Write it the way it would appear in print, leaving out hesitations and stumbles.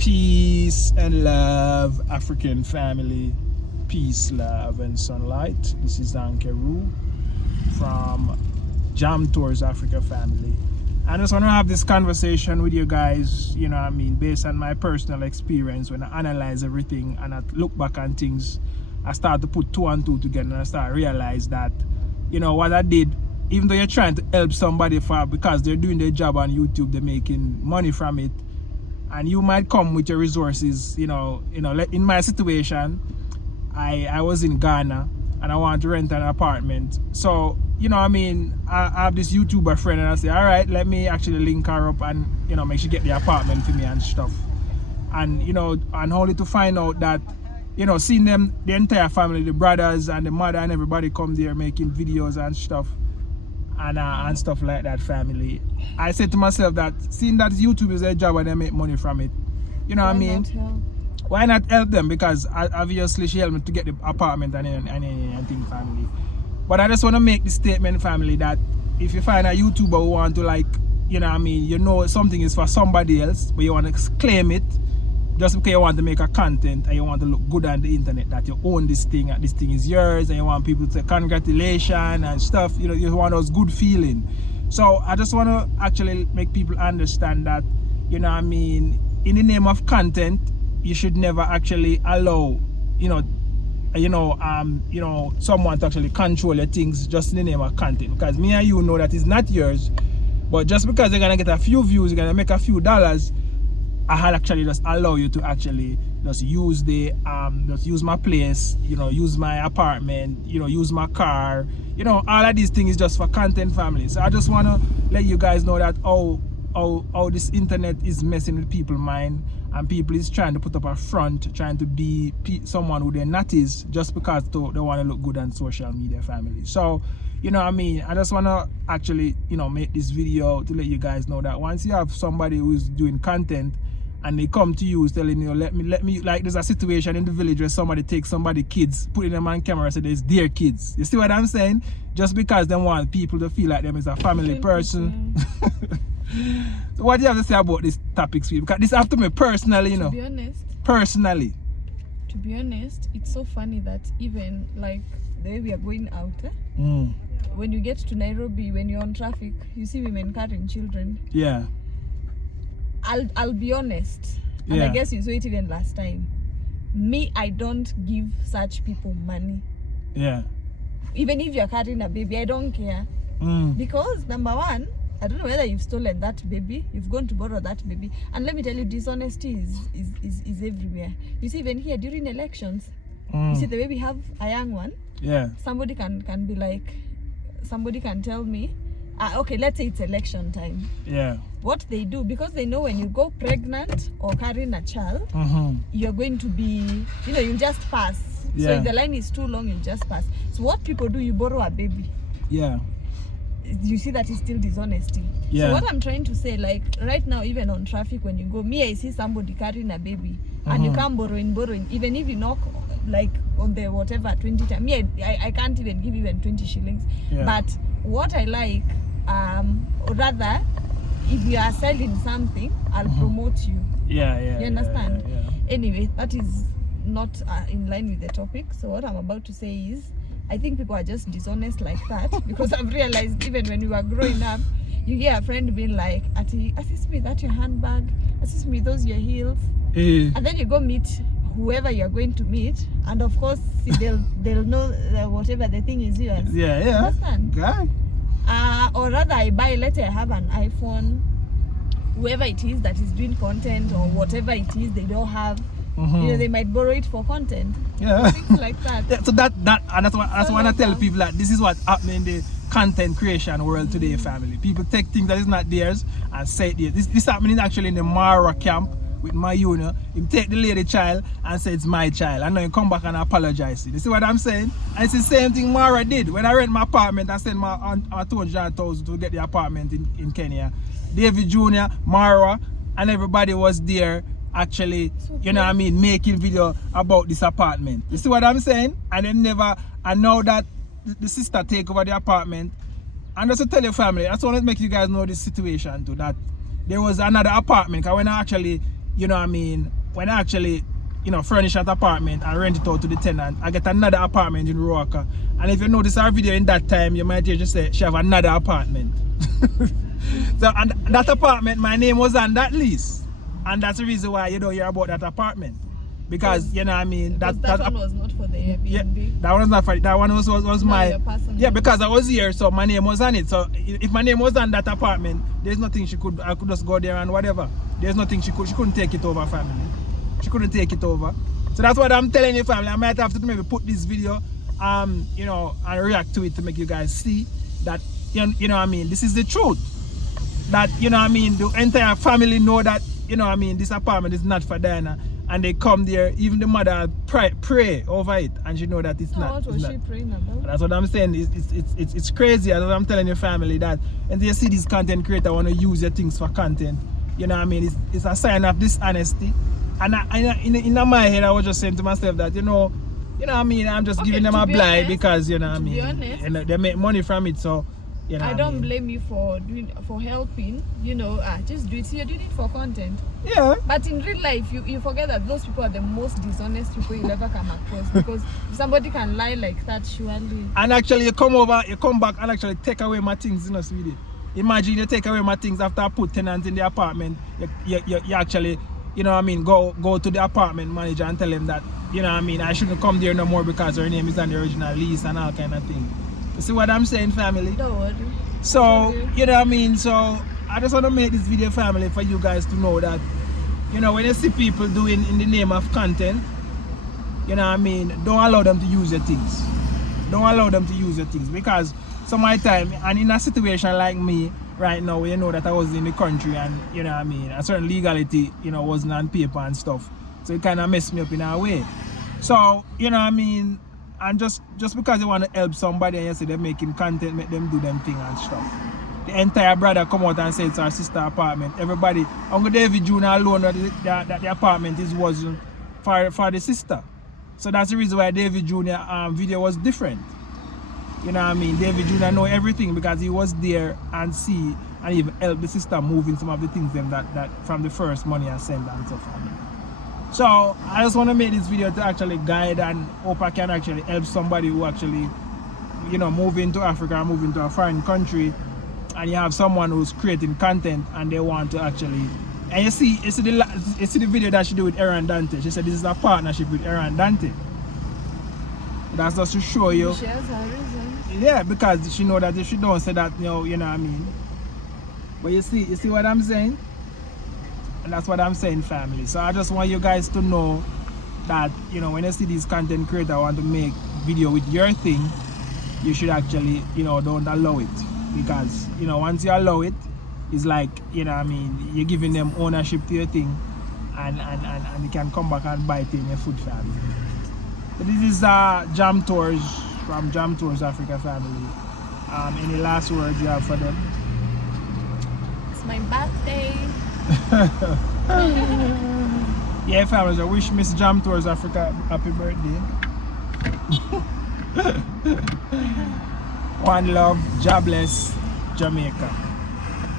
Peace and love, African family. Peace, love, and sunlight. This is Ankeru from Jam Tours Africa family. I just want to have this conversation with you guys, you know what I mean, based on my personal experience. When I analyze everything and I look back on things, I start to put two and two together and I start to realize that, you know, what I did, even though you're trying to help somebody because they're doing their job on YouTube, they're making money from it, and you might come with your resources, you know, in my situation, I was in Ghana and I want to rent an apartment. So, you know, I mean, I have this YouTuber friend and I say, all right, let me actually link her up and, you know, make sure get the apartment for me and stuff. And, you know, and only to find out that, you know, seeing them, the entire family, the brothers and the mother and everybody come there making videos and stuff. And stuff like that, family. I said to myself that seeing that YouTube is their job and they make money from it, you know what I mean? Why not help them? Because obviously she helped me to get the apartment and anything, family. But I just want to make the statement, family, that if you find a YouTuber who want to, like, you know what I mean, you know something is for somebody else, but you want to claim it just because you want to make a content and you want to look good on the internet, that you own this thing is yours, and you want people to say congratulations and stuff, you know, you want those good feeling. So I just want to actually make people understand that, you know what I mean, in the name of content, you should never actually allow, someone to actually control your things just in the name of content. Because me and you know that it's not yours, but just because they're gonna get a few views, you're gonna make a few dollars, I had actually just allow you to actually just use just use my place, you know, use my apartment, you know, use my car, you know, all of these things is just for content, family. So I just want to let you guys know that how this internet is messing with people's mind, and people is trying to put up a front, trying to be someone who they're not is, just because they want to look good on social media, family. So, you know what I mean, I just want to actually, you know, make this video to let you guys know that once you have somebody who is doing content and they come to you telling you, let me, like, there's a situation in the village where somebody takes somebody's kids, putting them on camera, so there's their kids. You see what I'm saying? Just because they want people to feel like them is a family person. So what do you have to say about this topic, sweet? Because this after me personally, you know. To be honest. Personally. To be honest, it's so funny that even like the way we are going out, when you get to Nairobi, when you're on traffic, you see women carrying children. Yeah. I'll be honest, and I guess you saw it even last time. Me, I don't give such people money. Yeah. Even if you're carrying a baby, I don't care. Because number one, I don't know whether you've stolen that baby, you've gone to borrow that baby, and let me tell you, dishonesty is everywhere. You see, even here during elections, you see the way we have a young one. Yeah. Somebody can be like, somebody can tell me, okay, let's say it's election time. Yeah. What they do, because they know when you go pregnant or carrying a child, you're going to be, you know, you'll just pass. Yeah. So if the line is too long, you'll just pass. So what people do, you borrow a baby. Yeah. You see that is still dishonesty. Yeah. So what I'm trying to say, like right now, even on traffic, when you go, I see somebody carrying a baby, and you come borrowing, even if you knock like on the whatever 20 times. I can't even give even 20 shillings. Yeah. But what I like, or rather, if you are selling something, I'll promote you. Yeah. You understand? Yeah. Anyway, that is not in line with the topic. So what I'm about to say is, I think people are just dishonest like that, because I've realized even when we were growing up, you hear a friend being like, assist me, that's your handbag, assist me, those your heels. And then you go meet whoever you're going to meet, and of course they'll know whatever the thing is yours. Yeah. Understand? Okay. Or rather, I buy, let's say I have an iPhone, whoever it is that is doing content or whatever it is they don't have, you know, they might borrow it for content. Yeah. Things like that. Yeah, so that's what I tell people, that this is what's happening in the content creation world today, family. People take things that is not theirs and say it there. This happening actually in the Mara camp with my unit. Him take the lady child and say it's my child, and now you come back and apologize. You see what I'm saying? And it's the same thing Mara did when I rent my apartment. I sent my aunt 200,000 to get the apartment in Kenya. David Jr., Mara, and everybody was there actually, you know what I mean, making video about this apartment. You see what I'm saying? And then and now that the sister take over the apartment, and just to tell your family, I just want to make you guys know this situation too, that there was another apartment, because when I actually you know what I mean, when I actually, you know, furnish that apartment and rent it out to the tenant, I get another apartment in Ruaka. And if you notice our video in that time, you might just say she have another apartment. So, and that apartment, my name was on that lease. And that's the reason why you don't hear about that apartment. Because, you know what I mean, that one was not for the Airbnb. Yeah, that one was not for, that one was my, your personal. yeah, because I was here, so my name was on it. So if my name was on that apartment, there's nothing I could just go there and whatever. There's nothing she couldn't take it over, family. She couldn't take it over. So that's what I'm telling you, family. I might have to maybe put this video, you know, and react to it to make you guys see that, you know what I mean, this is the truth. That, you know what I mean, the entire family know that, you know what I mean, this apartment is not for Diana. And they come there, even the mother pray over it, and she know that it's not. What was she praying about? That's what I'm saying. It's crazy. That's what I'm telling your family, that and you see these content creators want to use your things for content. You know what I mean? It's a sign of dishonesty. And in my head, I was just saying to myself that, you know what I mean, I'm just giving them a blight because, you know what I mean, and they make money from it. So, you know, I don't blame you for helping. You know, just do it. You're doing it for content. Yeah. But in real life, you forget that those people are the most dishonest people you'll ever come across, because if somebody can lie like that, surely. And actually, you come back and actually take away my things, you know, sweetie. Imagine you take away my things after I put tenants in the apartment. You actually, you know what I mean, go to the apartment manager and tell him that, you know what I mean, I shouldn't come there no more because her name is on the original lease and all kind of thing. You see what I'm saying, family? Don't worry. So, you know what I mean? So, I just want to make this video, family, for you guys to know that, you know, when you see people doing in the name of content, you know what I mean, don't allow them to use your things. Don't allow them to use your things, because some of the time, and in a situation like me right now, where you know that I was in the country and, you know what I mean, a certain legality, you know, wasn't on paper and stuff. So it kind of messed me up in a way. So, you know what I mean, and just because you want to help somebody and you say they're making content, make them do them thing and stuff. The entire brother come out and say it's our sister apartment. Everybody, Uncle David Jr. alone, that the apartment wasn't for the sister. So that's the reason why David Jr. Video was different. You know what I mean? David Jr. know everything because he was there and see and even help the sister move in some of the things them that from the first money I sent and stuff. So I just want to make this video to actually guide and hope I can actually help somebody who actually, you know, move into Africa or move into a foreign country, and you have someone who's creating content and they want to actually, and you see the video that she did with Aaron Dante. She said this is a partnership with Aaron Dante. That's just to show you. She has her reasons. Yeah, because she know that if she don't say that, you know what I mean. But you see what I'm saying? And that's what I'm saying, family. So I just want you guys to know that, you know, when you see these content creators want to make video with your thing, you should actually, you know, don't allow it. Because, you know, once you allow it, it's like, you know what I mean, you're giving them ownership to your thing, and you can come back and bite in your food, family. So this is Jam Tours from Jam Tours Africa, family. Any last words you have for them? It's my birthday. Yeah, family, so wish Miss Jam Tours Africa happy birthday. One love, God bless, Jamaica.